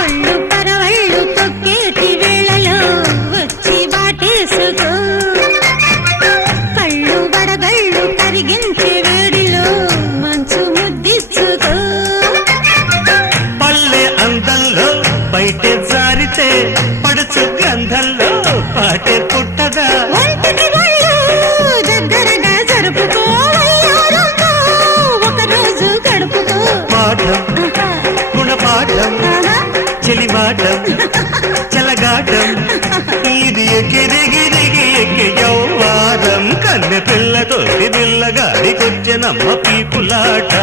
ఒళ్ళు పరవళ్ళు తొక్కేటి వేళలో వచ్చి బాటేసుకో కళ్ళు బడగళ్ళు కరిగించే వేడిలో మంచు ముద్దిచ్చుకో పల్లె అందంలో బయటే జారితే పడుచు గంధంలో పాటే పుట్టదా ఒంటికి ఒళ్ళు దగ్గరగా జరుపుకో వయ్యారంతో ఒకరోజు గడుపుకో పాఠం గుణపాఠం చెలిమాటం చెలగాటం ఇది ఎగిరిగిరిగి ఎక్కి యౌవారం కన్నె పిల్లతోటి పిల్లగాడికొచ్చెనమ్మ పీపులాట